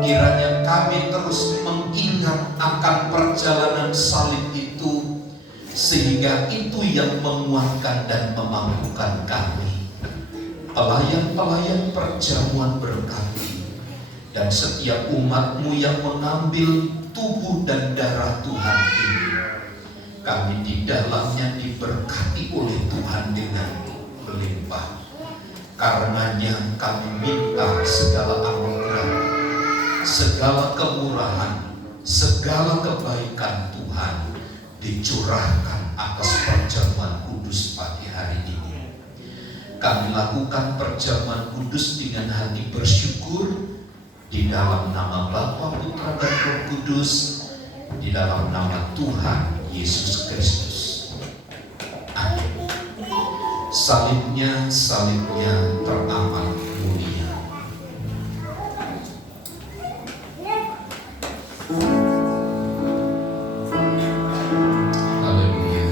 Kiranya kami terus mengingat akan perjalanan salib itu sehingga itu yang menguatkan dan memampukan kami, pelayan-pelayan perjamuan berkati, dan setiap umat-Mu yang mengambil tubuh dan darah Tuhan ini. Kami di dalamnya diberkati oleh Tuhan dengan melimpah. Karenanya kami minta segala anugerah, segala kemurahan, segala kebaikan Tuhan dicurahkan atas perjamuan kudus pagi hari ini. Kami lakukan perjamuan kudus dengan hati bersyukur di dalam nama Bapa, Putra, dan Roh Kudus, di dalam nama Tuhan Yesus Kristus. Amin. Salibnya teramat mulia. Haleluya.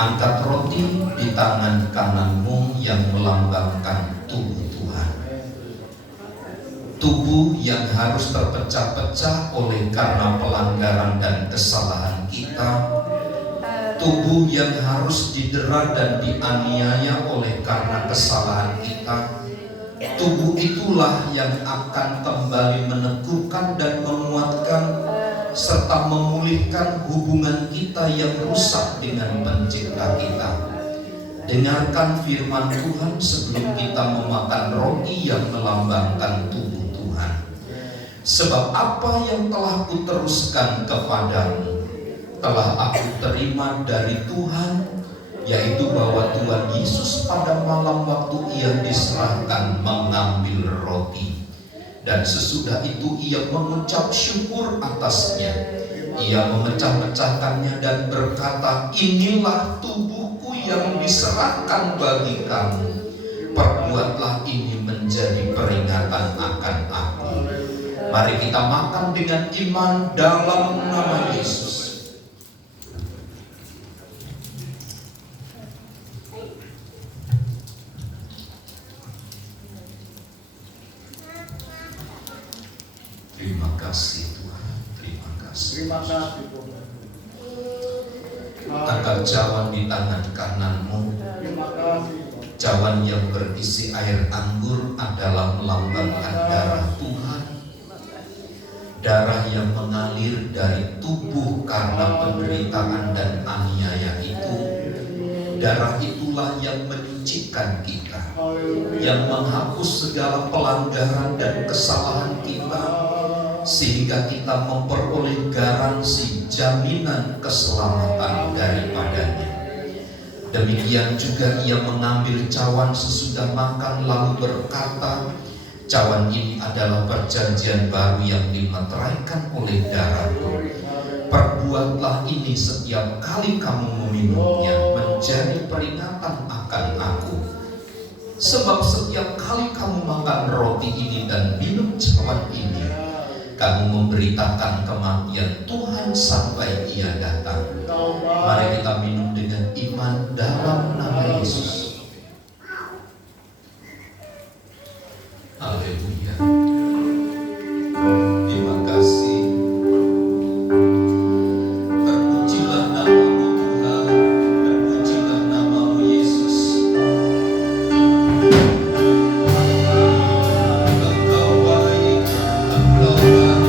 Angkat roti di tangan kananmu yang melambangkan tubuh Tuhan. Tubuh yang harus terpecah-pecah oleh karena pelanggaran dan kesalahan kita, tubuh yang harus didera dan dianiaya oleh karena kesalahan kita, tubuh itulah yang akan kembali meneguhkan dan menguatkan serta memulihkan hubungan kita yang rusak dengan Pencipta kita. Dengarkan firman Tuhan sebelum kita memakan roti yang melambangkan tubuh Tuhan. Sebab apa yang telah kuteruskan kepadamu telah aku terima dari Tuhan, yaitu bahwa Tuhan Yesus pada malam waktu ia diserahkan mengambil roti, dan sesudah itu ia mengucap syukur atasnya. Ia memecah-mecahkannya dan berkata, inilah tubuhku yang diserahkan bagi kamu. Perbuatlah ini menjadi peringatan akan aku. Mari kita makan dengan iman dalam nama Yesus. Terima kasih Tuhan, terima kasih. Terima kasih Tuhan. Angkat cawan di tangan kananmu. Terima kasih. Cawan yang berisi air anggur adalah melambangkan darah Tuhan. Darah yang mengalir dari tubuh karena penderitaan dan aniaya itu. Darah itulah yang menyucikan kita, yang menghapus segala pelanggaran dan kesalahan kita, sehingga kita memperoleh garansi jaminan keselamatan daripadanya. Demikian juga ia mengambil cawan sesudah makan lalu berkata, cawan ini adalah perjanjian baru yang dimeteraikan oleh darahku. Perbuatlah ini setiap kali kamu meminumnya menjadi peringatan akan aku. Sebab setiap kali kamu makan roti ini dan minum cawan ini, kamu memberitakan kematian Tuhan sampai ia datang. Mari kita minum dengan iman dalam nama Yesus. Haleluya. Terima kasih. Terpujilah namamu Tuhan, terpujilah namamu Yesus. Engkau baik, Engkau baik.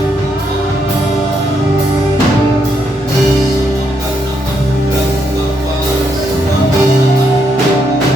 Semoga nama Tuhan Bapa, semoga nama Tuhan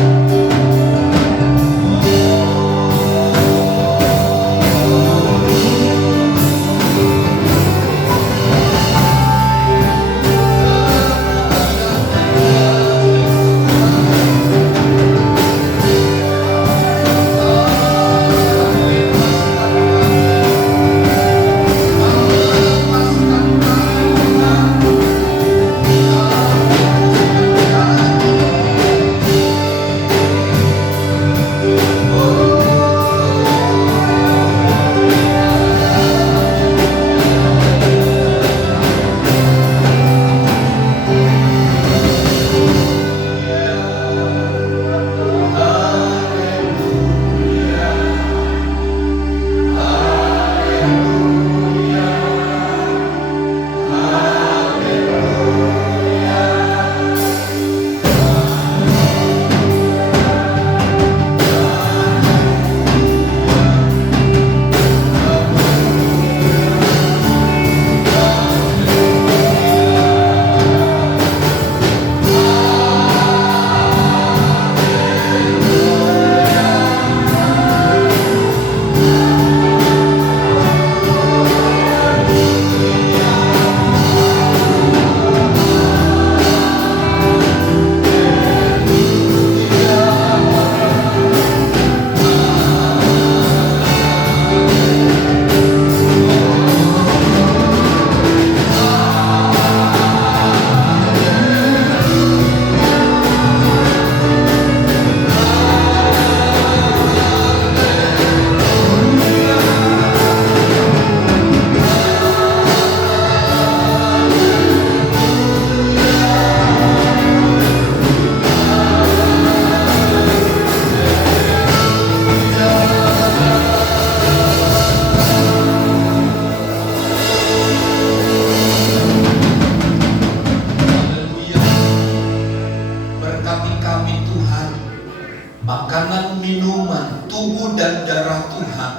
makanan minuman tubuh dan darah Tuhan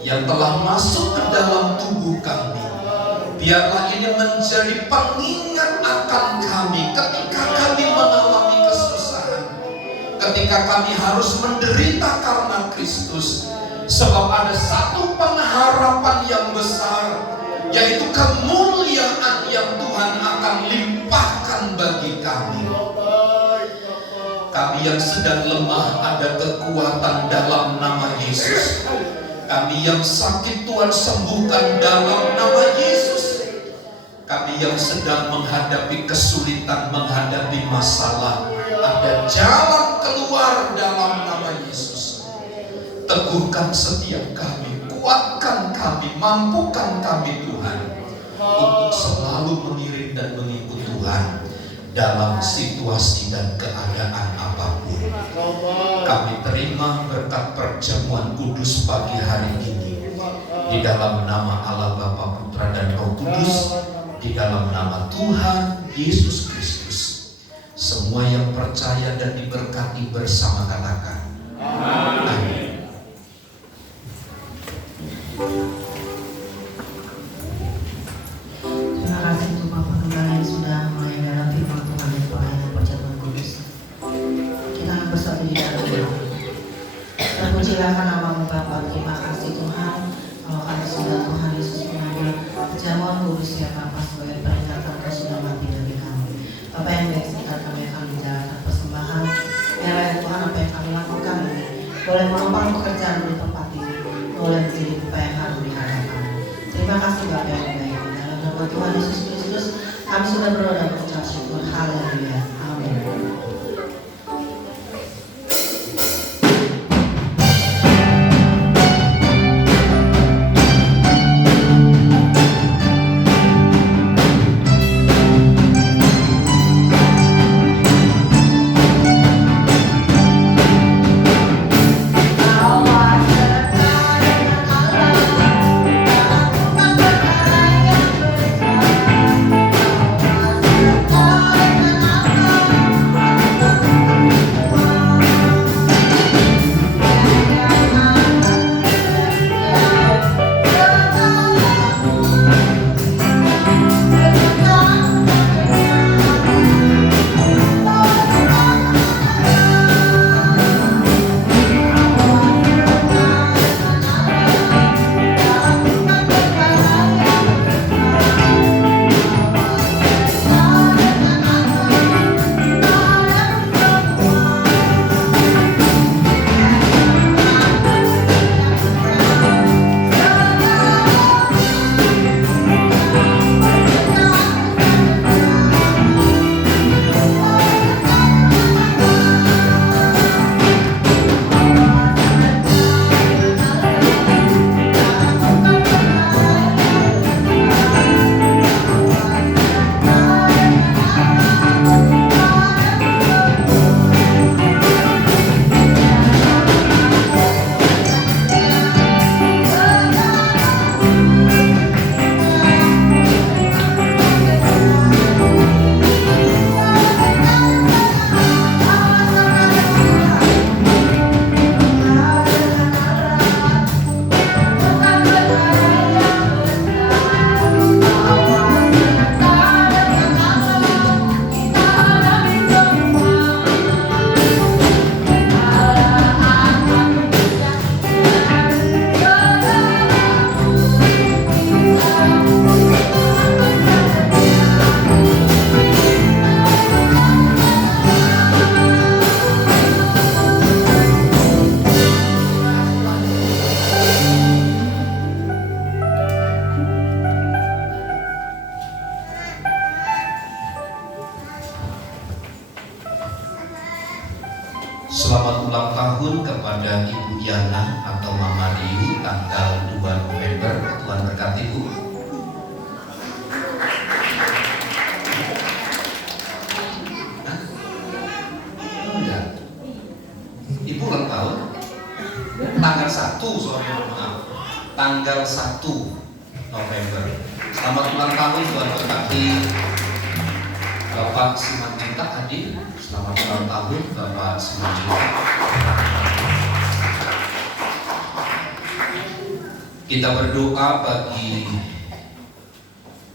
yang telah masuk ke dalam tubuh kami. Biarlah ini menjadi pengingat akan kami ketika kami mengalami kesusahan, ketika kami harus menderita karena Kristus. Sebab ada satu pengharapan yang besar, yaitu kemuliaan yang Tuhan akan limpahkan bagi kami. Kami yang sedang lemah, ada kekuatan dalam nama Yesus. Kami yang sakit, Tuhan sembuhkan dalam nama Yesus. Kami yang sedang menghadapi kesulitan, menghadapi masalah, ada jalan keluar dalam nama Yesus. Teguhkan setiap kami, kuatkan kami, mampukan kami Tuhan, untuk selalu mengiring dan mengikut Tuhan dalam situasi dan keadaan apapun. Kami terima berkat perjamuan kudus pagi hari ini, di dalam nama Allah Bapa, Putra dan Roh Kudus, di dalam nama Tuhan Yesus Kristus. Semua yang percaya dan diberkati bersama katakan amin. Terima kasih untuk Bapak Gembala yang sudah melayani firman Tuhan dan pelayanan perjamuan kudus. Kita akan bersatu di dalam doa. Terpujilah namamu Bapa. Terima kasih Tuhan, kalau kami sudah Tuhan Yesus mengambil perjamuan kudus ya Bapa, sebagai peringatan Kau sudah mati dari kami. Bapa yang baik, sekitar kami akan menjalankan persembahan. Biarlah ya Tuhan, apa yang kami lakukan ini boleh menopang pekerjaan di tempat ini, boleh menjadi upaya yang harus dihadapan. Terima kasih Bapa yang baik. Dalam nama Tuhan Yesus Kristus, kami sudah berdoa dan mengucap syukur. Haleluya. Amin. Selamat ulang tahun kepada Ibu Yana atau Mama Riu tanggal 2 November. Tuhan berkati Bu. Enggak. Ibu ulang tahun tanggal 1, sorry maaf. Tanggal 1 November. Selamat ulang tahun, Tuhan berkati. Bapak Simanjuntak hadir. Selamat ulang tahun Bapak Simanjuntak. Kita berdoa bagi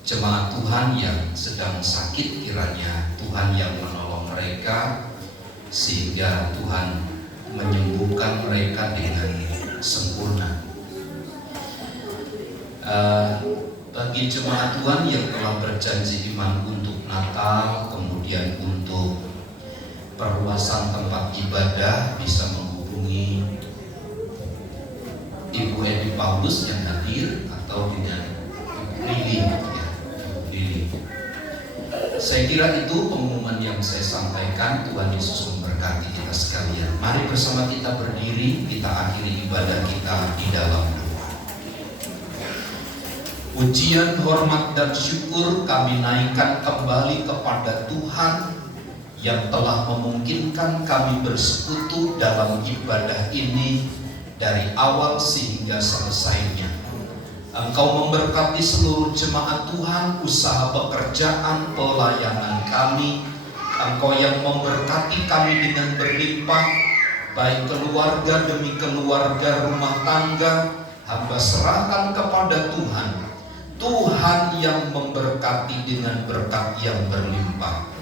jemaat Tuhan yang sedang sakit, kiranya Tuhan yang menolong mereka sehingga Tuhan menyembuhkan mereka dengan sempurna. Bagi jemaat Tuhan yang telah berjanji iman untuk Natal, kemudian untuk perluasan tempat ibadah, bisa menghubungi Ibu Edi Paulus yang hadir atau dengan Ibu Lili, ya, Ibu Lili. Saya kira itu pengumuman yang saya sampaikan. Tuhan Yesus memberkati kita sekalian. Mari bersama kita berdiri, kita akhiri ibadah kita di dalam doa. Pujian, hormat, dan syukur kami naikkan kembali kepada Tuhan yang telah memungkinkan kami bersekutu dalam ibadah ini dari awal sehingga selesainya. Engkau memberkati seluruh jemaat Tuhan, usaha pekerjaan, pelayanan kami. Engkau yang memberkati kami dengan berlimpah, baik keluarga demi keluarga, rumah tangga. Hamba serahkan kepada Tuhan. Tuhan yang memberkati dengan berkat yang berlimpah.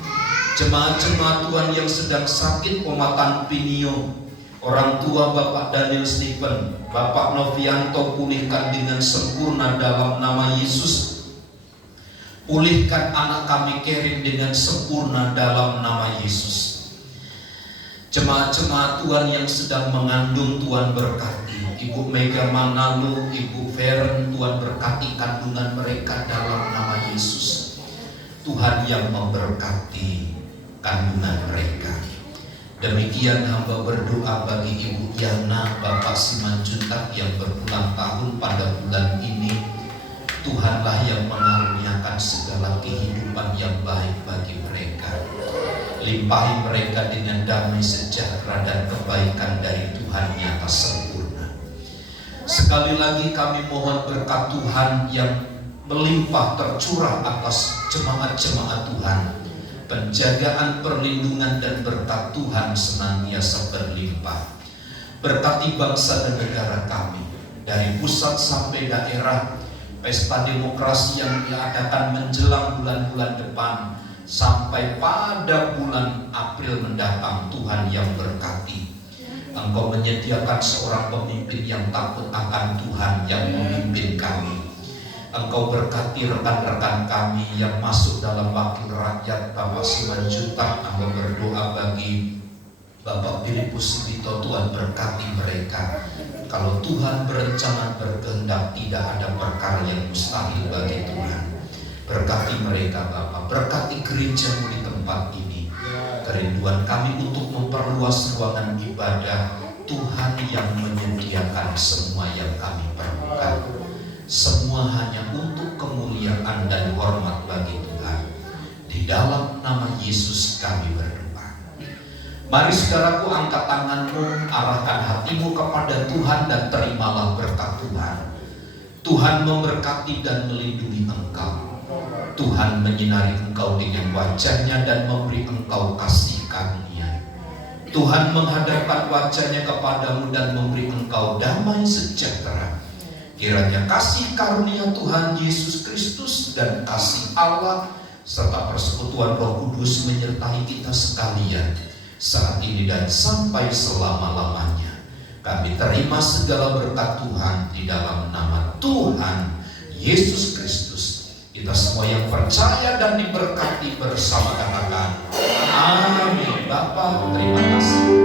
Jemaat-jemaat Tuhan yang sedang sakit, Oma Tan Pinio, orang tua Bapak Daniel Stephen, Bapak Novianto, pulihkan dengan sempurna dalam nama Yesus. Pulihkan anak kami Kerin dengan sempurna dalam nama Yesus. Jemaat-jemaat Tuhan yang sedang mengandung, Tuhan berkati. Ibu Mega Manalu, Ibu Feren, Tuhan berkati kandungan mereka dalam nama Yesus. Tuhan yang memberkati kandungan mereka. Demikian hamba berdoa bagi Ibu Yana, Bapak Simanjuntak yang berulang tahun pada bulan ini. Tuhanlah yang mengaruniakan segala kehidupan yang baik bagi mereka. Limpahi mereka dengan damai sejahtera dan kebaikan dari Tuhan yang sempurna. Sekali lagi kami mohon berkat Tuhan yang melimpah tercurah atas jemaat-jemaat Tuhan. Penjagaan, perlindungan, dan berkat Tuhan senantiasa berlimpah. Berkati bangsa dan negara kami, dari pusat sampai daerah. Pesta demokrasi yang diadakan menjelang bulan-bulan depan sampai pada bulan April mendatang, Tuhan yang berkati. Engkau menyediakan seorang pemimpin yang takut akan Tuhan yang memimpin kami. Engkau berkati rekan-rekan kami yang masuk dalam wakil rakyat, Bapak Simanjuntak. Engkau berdoa bagi Bapak Filipus Sibito, Tuhan berkati mereka. Kalau Tuhan berencana berkehendak, tidak ada perkara yang mustahil bagi Tuhan. Berkati mereka Bapak, berkati gerejamu di tempat ini. Kerinduan kami untuk memperluas ruangan ibadah, Tuhan yang menyediakan semua yang kami perlukan. Semua hanya untuk kemuliaan dan hormat bagi Tuhan. Di dalam nama Yesus kami berdoa. Mari saudaraku, angkat tanganmu, arahkan hatimu kepada Tuhan dan terimalah berkat Tuhan. Tuhan memberkati dan melindungi engkau. Tuhan menyinari engkau dengan wajah-Nya dan memberi engkau kasih karunia. Tuhan menghadapkan wajah-Nya kepadamu dan memberi engkau damai sejahtera. Kiranya kasih karunia Tuhan Yesus Kristus dan kasih Allah serta persekutuan Roh Kudus menyertai kita sekalian saat ini dan sampai selama-lamanya. Kami terima segala berkat Tuhan di dalam nama Tuhan Yesus Kristus. Kita semua yang percaya dan diberkati bersama katakan amin. Bapa, terima kasih.